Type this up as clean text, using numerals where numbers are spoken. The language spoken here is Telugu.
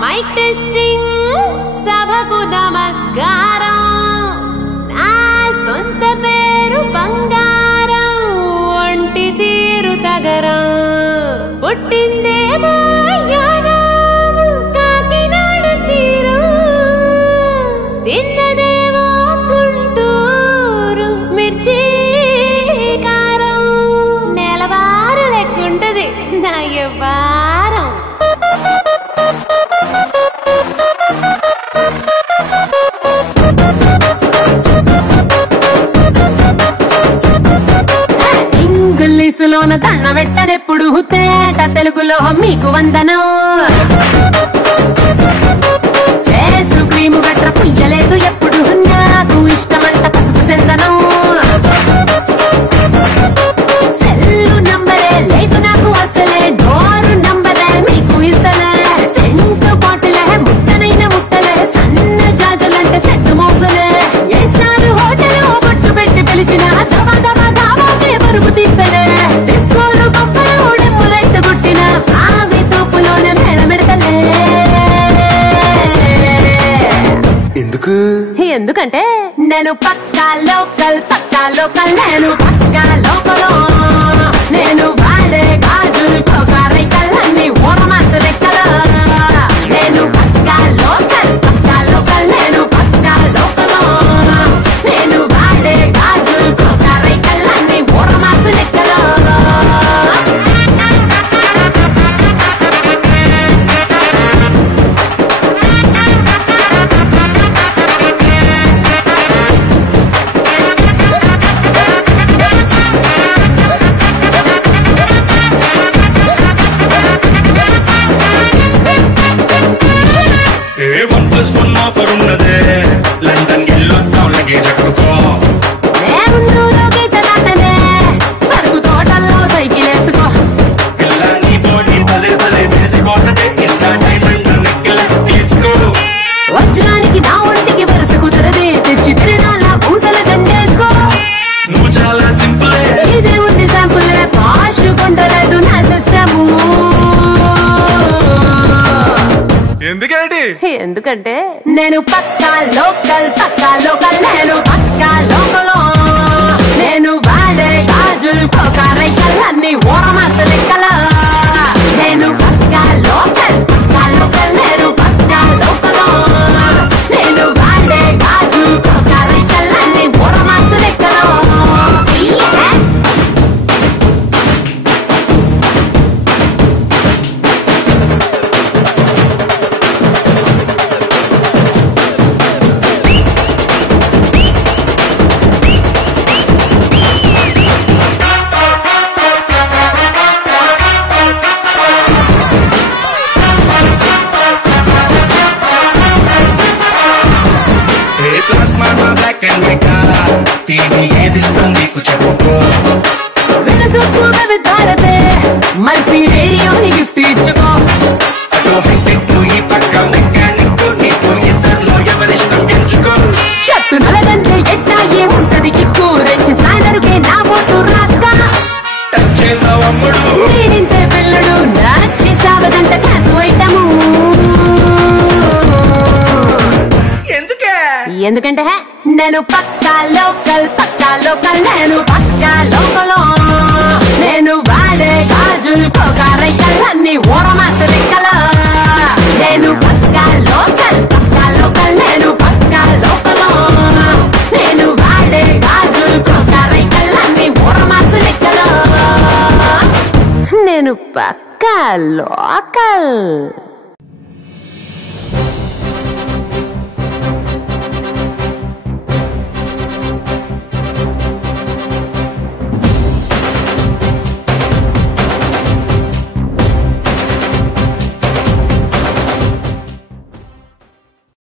మైక్ టెస్టింగ్ సభకు నమస్కారం నా సొంత పేరు బంగారం ఒంటి తీరు తగరం పుట్టిందేమో యానాము కాకినాడ తీరు తిన్నదేమో గుంటూరు మిర్చి కారం నెలవారు లెక్కుంటది నా వ్యవహారం ఇంగ్లీషులోన దండ పెట్టనెప్పుడు తేట తెలుగులో మీకు వందనం ఫేసు క్రీము గట్ర పుయ్యలేదు ఎప్పుడు నాకు ఇష్టమంట పసుపు సెందనం సెల్లు నంబరే లేదు నాకు అసలే డోరు నంబరే మీకు ఇస్తలే సెంటు బాటిలే ముట్టనైన ముట్టలే సన్న జాజులంటే సెట్టు మోజులే ఏసారు హోటల్ బొట్టు పెట్టి పిలిచిన దవా దవా దావాకే పరుగు తీస్తలే డిస్కోలు బొమ్మలు డెమ్ములెట్టు గుట్టిన ఆవి తూపులోనే మేళమెడతలే ఎందుకంటే నేను పక్కా లోకల్ నేను పక్కా లోకలో నేను వాడే గాజులు కోకారైకల్లన్నీ ఓరమాస రెక్కల నేను పక్కా లోకల్ నేను పక్కా లోకలో నేను వాడే గాజులు కోకారైకల్లన్నీ ఓరమాస రెక్కల లండన్ ఎల్లో టౌన్ లగే జక్కుకో సరుకు తోటల్లో సైకిల్ వేసుకో పిల్ల నీ బాడీ భలే భలే వేసిపోతదే ఇంత డైమండ్ నెక్లెస్ తీసుకో వజ్రానికి నా ఒంటికి వరుస కుదరదే తెచ్చి తిరణాల పూసల దండేసుకో నువ్వు చాలా సింపుల్ ఇదే ఉంది శాంపుల్ పాష్ కొండలేదు నా సిస్టము ఎందుకంటే నేను పక్కా లోకల్ నేను పక్కా లోకలో నేను వాడే గాజులు కోకారైకల్లన్నీ ఓరమాస లెక్కల నేను పక్కా లోకల్ నేను పక్కా లోకలో నేను వాడే గాజులు కోకారైకల్లన్నీ ఓరమాస లెక్కల టీవీ ఏదిష్టం నీకు చెప్పుకో వినసొప్పుతారతే మల్పి రేడియోని గిఫ్ట్ ఇచ్చుకో ఈ పక్క మెకానిక్ నీకు ఇద్దరులో ఎవరిష్టం ఎంచుకో షట్టు నలగంటే ఎట్టా ఏముంటది కిక్కు రెచ్చి సాయనరుకే నా బొట్టు రాస్తా టచ్ చేసావమ్ముడు నేనింతే పిల్లడు నచ్చి సావదంట క్యాసు ఐటము ఎందుకంటే నేను పక్కా లోకల్ నేను పక్కా లోకలో నేను వాడే గాజులు కోకారైకల్లన్నీ ఓరమాస లెక్కల నేను పక్కా లోకల్ నేను పక్కా లోకలో నేను వాడే గాజులు కోకారైకల్లన్నీ ఓరమాస లెక్కల నేను పక్కా లోకల్